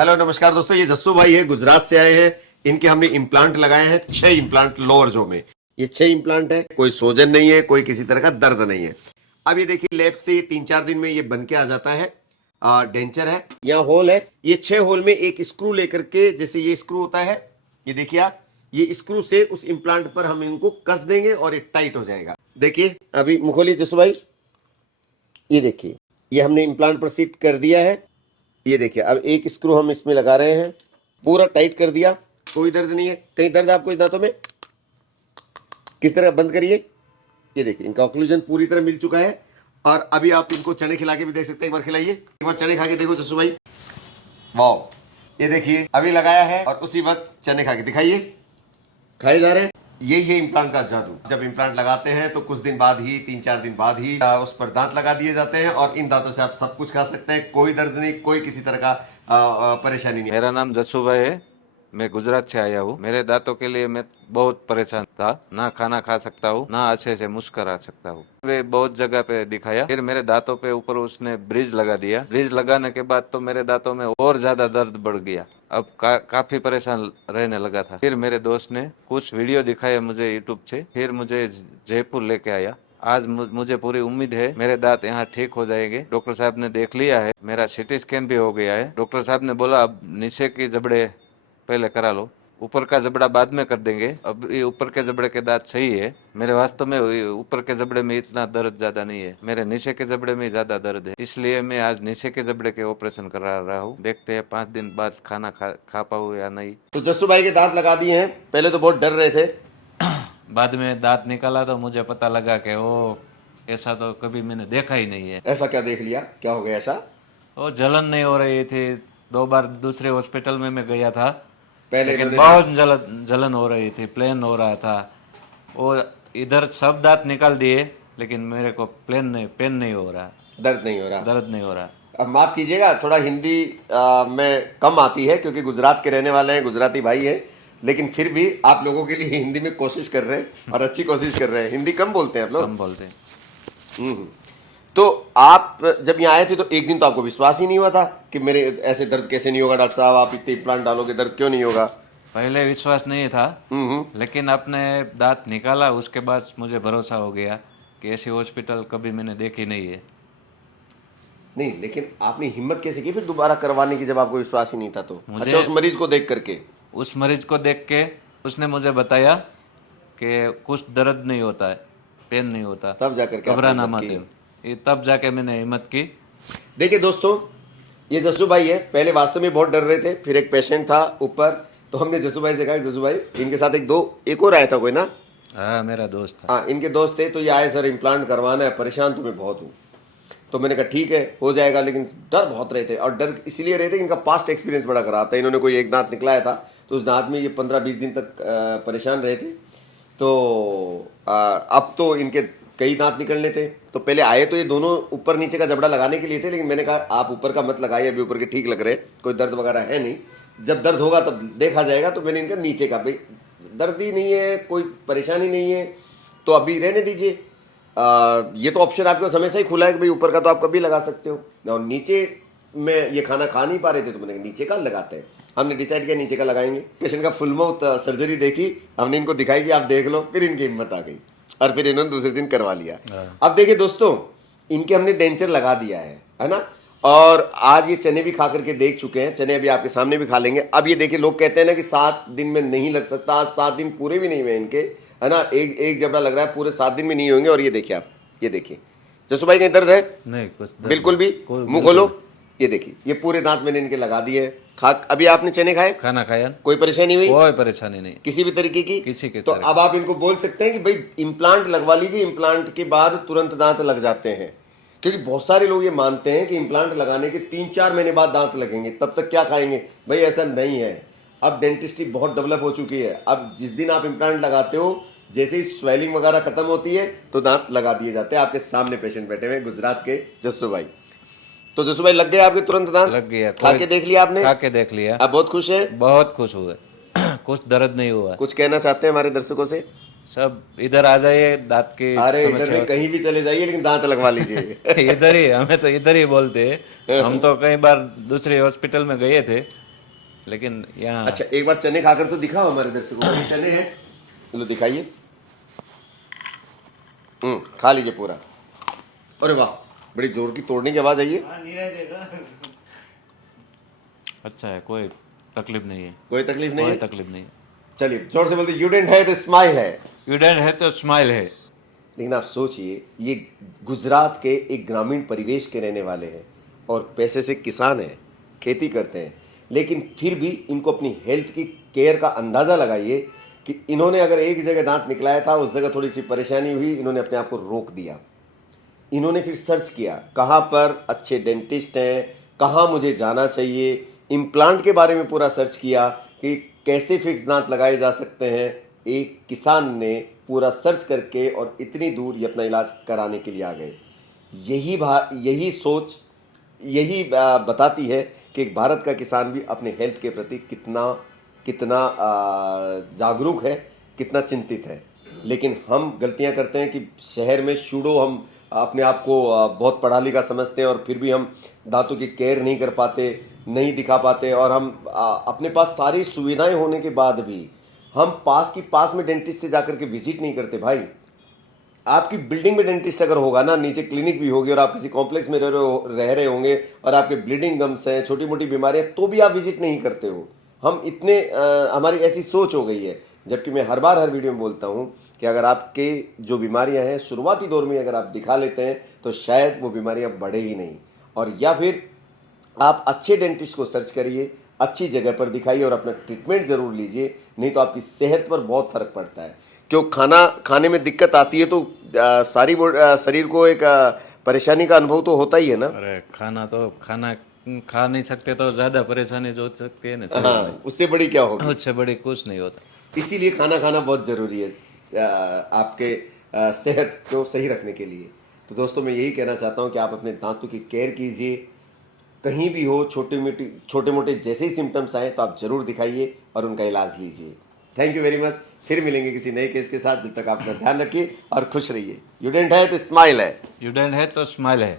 Hello नमस्कार दोस्तों, ये जस्सू भाई है, गुजरात से आए हैं। इनके हमने इम्प्लांट लगाए हैं, 6 इम्प्लांट लोअर जो में। ये 6 इम्प्लांट है, कोई सोजन नहीं है, कोई किसी तरह का दर्द नहीं है। अब ये देखिए, लेफ्ट से 3-4 दिन में ये बन के आ जाता है। डेंचर है, यहाँ होल है। ये 6 होल में एक स्क्रू लेकर के, जैसे ये स्क्रू होता है, ये देखिए आप, ये स्क्रू से उस इम्प्लांट पर हम इनको कस देंगे और ये टाइट हो जाएगा। देखिए अभी मुंह खोलिए जस्सू भाई, ये देखिए, ये हमने इम्प्लांट पर सीट कर दिया है। ये देखिए, अब एक स्क्रू हम इसमें लगा रहे हैं, पूरा टाइट कर दिया। कोई दर्द नहीं है। कहीं दर्द आपको इस दांतों में? किस तरह बंद करिए, ये देखिए, इनका ऑक्लूजन पूरी तरह मिल चुका है। और अभी आप इनको चने खिला के भी देख सकते हैं। एक बार खिलाइए, एक बार चने खा के देखो जस्सू भाई। वाह, ये देखिए अभी लगाया है और उसी वक्त चने खा के दिखाइए, खाए जा रहे हैं। यही है इम्प्लांट का जादू। जब इम्प्लांट लगाते हैं तो कुछ दिन बाद ही, 3-4 दिन बाद ही उस पर दांत लगा दिए जाते हैं और इन दांतों से आप सब कुछ खा सकते हैं। कोई दर्द नहीं, कोई किसी तरह का परेशानी नहीं। मेरा नाम जस्सू भाई है। मैं गुजरात से आया हूँ। मेरे दांतों के लिए मैं बहुत परेशान था। ना खाना खा सकता हूँ, ना अच्छे से मुस्कुरा सकता हूँ। वे बहुत जगह पे दिखाया, फिर मेरे दांतों पे ऊपर उसने ब्रिज लगा दिया। ब्रिज लगाने के बाद तो मेरे दांतों में और ज्यादा दर्द बढ़ गया। अब काफी परेशान रहने लगा था। फिर मेरे दोस्त ने कुछ वीडियो दिखाया मुझे यूट्यूब से, फिर मुझे जयपुर लेके आया। आज मुझे पूरी उम्मीद है मेरे दांत यहाँ ठीक हो जाएंगे। डॉक्टर साहब ने देख लिया है, मेरा सीटी स्कैन भी हो गया है। डॉक्टर साहब ने बोला अब नीचे की जबड़े पहले करा लो, ऊपर का जबड़ा बाद में कर देंगे। अब ये ऊपर के जबड़े के दांत सही है। मेरे वास्तव में ऊपर के जबड़े में इतना दर्द ज्यादा नहीं है, मेरे नीचे के जबड़े में ज्यादा दर्द है। इसलिए मैं आज नीचे के जबड़े के ऑपरेशन करा रहा हूँ। देखते हैं 5 दिन बाद खाना खा पाऊँ या नहीं। तो जस्सू भाई के दांत लगा दिए हैं। पहले तो बहुत डर रहे थे। बाद में दांत निकाला तो मुझे पता लगा कि वो ऐसा तो कभी मैंने देखा ही नहीं है। ऐसा क्या देख लिया, क्या हो गया ऐसा? वो जलन नहीं हो रही थी। 2 बार दूसरे हॉस्पिटल में मैं गया था, पहले लेकिन इन्होंने बहुत जलन हो रही थी, प्लेन हो रहा था। और इधर सब दांत निकाल दिए, लेकिन मेरे को पेन नहीं हो रहा, दर्द नहीं हो रहा। दर्द नहीं हो रहा। अब माफ कीजिएगा, थोड़ा हिंदी में कम आती है क्योंकि गुजरात के रहने वाले हैं, गुजराती भाई हैं। लेकिन फिर भी आप लोगों के लिए हिंदी में कोशिश कर रहे हैं और अच्छी कोशिश कर रहे हैं। हिंदी कम बोलते हैं आप लोग? कम बोलते हैं। हम्म। तो आप जब यहाँ आए थे तो एक दिन तो आपको विश्वास ही नहीं हुआ था कि मेरे ऐसे दर्द कैसे नहीं होगा, डॉक्टर साहब आप इतने इम्प्लांट डालोगे, दर्द क्यों नहीं होगा? पहले विश्वास नहीं था, लेकिन आपने दांत निकाला उसके बाद मुझे भरोसा हो गया कि ऐसी हॉस्पिटल कभी मैंने देखी नहीं है। नहीं, लेकिन आपने हिम्मत कैसे की फिर दोबारा करवाने की जब आपको विश्वास ही नहीं था तो? मुझे अच्छा, उस मरीज को देख करके? उस मरीज को देख के उसने मुझे बताया कि कुछ दर्द नहीं होता है, पेन नहीं होता, तब जाकर के आपने घबराना हिम्मत मत की। है। तब जाके मैंने हिम्मत की। देखिए दोस्तों, ये जस्सू भाई है। पहले वास्तव में बहुत डर रहे थे। फिर एक पेशेंट था ऊपर, तो हमने जस्सू भाई से कहा जस्सू भाई, इनके साथ एक और आया था कोई ना? हाँ, मेरा दोस्त था। हाँ, इनके दोस्त थे। तो ये आए, सर इम्प्लांट करवाना है, परेशान तो मैं बहुत हूँ। तो मैंने कहा ठीक है, हो जाएगा। लेकिन डर बहुत रहे थे, और डर इसीलिए रहे थे कि इनका पास्ट एक्सपीरियंस बड़ा खराब था। इन्होंने कोई एक दांत निकलाया था, तो उस दांत में ये 15-20 दिन तक परेशान रहे थे। तो अब तो इनके कई दांत निकलने थे। तो पहले आए तो ये दोनों ऊपर नीचे का जबड़ा लगाने के लिए थे, लेकिन मैंने कहा आप ऊपर का मत लगाइए, अभी ऊपर के ठीक लग रहे, कोई दर्द वगैरह है नहीं, जब दर्द होगा तब देखा जाएगा। तो मैंने इनका नीचे का, भाई दर्द ही नहीं है, कोई परेशानी नहीं है, तो अभी रहने दीजिए। ये तो ऑप्शन आपके पास हमेशा ही खुला है कि भाई ऊपर का तो आप कभी लगा सकते हो, और नीचे में ये खाना खा नहीं पा रहे थे, तो मैंने कहा नीचे का लगाते हैं। हमने डिसाइड किया नीचे का लगाएंगे। पेशेंट का फुल माउथ सर्जरी देखी, हमने इनको दिखाई कि आप देख लो, फिर इनकी हिम्मत आ गई और फिर इन्होंने दूसरे दिन करवा लिया। अब देखिए दोस्तों, इनके हमने डेंचर लगा दिया है ना, और आज ये चने भी खा करके देख चुके हैं। चने अभी आपके सामने भी खा लेंगे। अब ये देखिए, लोग कहते हैं ना कि 7 दिन में नहीं लग सकता, आज 7 दिन पूरे भी नहीं हुए इनके, है ना। एक जबड़ा लग रहा है, पूरे 7 दिन में नहीं होंगे। और ये देखिए आप, ये देखिए जसू भाई, कहीं दर्द है? नहीं, कुछ दर्द बिल्कुल भी। मुंह खोलो, ये देखिए, ये पूरे दांत मैंने इनके लगा दिए हैं। अभी आपने चने खाए? खाना खाया, कोई परेशानी हुई? कोई परेशानी नहीं, किसी भी तरीके की? किसी के तो अब आप इनको बोल सकते हैं कि भाई इम्प्लांट लगवा लीजिए, इम्प्लांट के बाद तुरंत दांत लग जाते हैं। क्योंकि बहुत सारे लोग ये मानते हैं कि इम्प्लांट लगाने के 3-4 महीने बाद दांत लगेंगे, तब तक क्या खाएंगे। भाई ऐसा नहीं है। अब डेंटिस्ट्री बहुत डेवलप हो चुकी है। अब जिस दिन आप इम्प्लांट लगाते हो, जैसे ही स्वेलिंग वगैरह खत्म होती है तो दांत लगा दिए जाते हैं। आपके सामने पेशेंट बैठे हुए गुजरात के जस्सू भाई। तो जस्सू भाई लग गए आपके तुरंत दांत? लग गया। खा के देख लिया आपने? खा के देख लिया। आप बहुत खुश है? बहुत खुश हुए। कुछ दर्द नहीं हुआ। कुछ कहना चाहते हैं हमारे दर्शकों से? सब इधर आ जाइए, दांत की अरे इधर समस्या नहीं, कहीं भी चले जाइए, लेकिन दांत लगवा लीजिए। इधर ही, हमें तो इधर ही बोलते हैं। हम तो कई बार दूसरे हॉस्पिटल में गए थे, लेकिन यहाँ अच्छा एक बार चने खाकर तो दिखाओ हमारे दर्शकों को, ये चने हैं, लो दिखाइए। खा लीजिए पूरा। अरे वाह, बड़ी जोर की तोड़ने की आवाज आई है। अच्छा है, कोई तकलीफ नहीं है, कोई तकलीफ नहीं कोई है। तकलीफ नहीं है। चलिए जोर से बोलते, यूडेंट है तो स्माइल है। यूडेंट है तो स्माइल है। लेकिन आप सोचिए, ये गुजरात के एक ग्रामीण परिवेश के रहने वाले हैं और पैसे से किसान हैं, खेती करते हैं, लेकिन फिर भी इनको अपनी हेल्थ की केयर का अंदाज़ा लगाइए कि इन्होंने अगर एक जगह दांत निकलाया था, उस जगह थोड़ी सी परेशानी हुई, इन्होंने अपने आप को रोक दिया। इन्होंने फिर सर्च किया कहाँ पर अच्छे डेंटिस्ट हैं, कहाँ मुझे जाना चाहिए, इम्प्लांट के बारे में पूरा सर्च किया कि कैसे फिक्स दांत लगाए जा सकते हैं। एक किसान ने पूरा सर्च करके और इतनी दूर ये अपना इलाज कराने के लिए आ गए। यही सोच, यही बताती है कि एक भारत का किसान भी अपने हेल्थ के प्रति कितना कितना जागरूक है, कितना चिंतित है। लेकिन हम गलतियां करते हैं कि शहर में शूडो हम अपने आप को बहुत पढ़ा लिखा समझते हैं और फिर भी हम दांतों की केयर नहीं कर पाते, नहीं दिखा पाते, और हम अपने पास सारी सुविधाएं होने के बाद भी हम पास में डेंटिस्ट से जाकर के विजिट नहीं करते। भाई आपकी बिल्डिंग में डेंटिस्ट अगर होगा ना, नीचे क्लिनिक भी होगी और आप किसी कॉम्प्लेक्स में रह रहे होंगे और आपके ब्लीडिंग गम्स हैं, छोटी मोटी बीमारियां, तो भी आप विजिट नहीं करते हो। हम इतने हमारी ऐसी सोच हो गई है, जबकि मैं हर बार हर वीडियो में बोलता हूं कि अगर आपके जो बीमारियां हैं शुरुआती दौर में अगर आप दिखा लेते हैं तो शायद वो बीमारियां बढ़े ही नहीं, और या फिर आप अच्छे डेंटिस्ट को सर्च करिए, अच्छी जगह पर दिखाइए और अपना ट्रीटमेंट ज़रूर लीजिए, नहीं तो आपकी सेहत पर बहुत फ़र्क पड़ता है। क्यों खाना खाने में दिक्कत आती है तो शरीर को एक परेशानी का अनुभव तो होता ही है ना। अरे खाना खा नहीं सकते तो ज्यादा परेशानी जो हो सकती है ना शरीर में। हाँ, उससे बड़ी क्या होगी। उससे बड़ी कुछ नहीं होता। इसीलिए खाना खाना बहुत ज़रूरी है आपके सेहत को सही रखने के लिए। तो दोस्तों मैं यही कहना चाहता हूँ कि आप अपने दांतों की केयर कीजिए, कहीं भी हो छोटे मोटे जैसे ही सिम्टम्स आए तो आप ज़रूर दिखाइए और उनका इलाज लीजिए। Thank you very much. फिर मिलेंगे किसी नए केस के साथ, जब तक आप अपना ध्यान रखिए और खुश रहिए। यूडेंट है तो स्माइल है। यूडेंट है तो स्माइल है।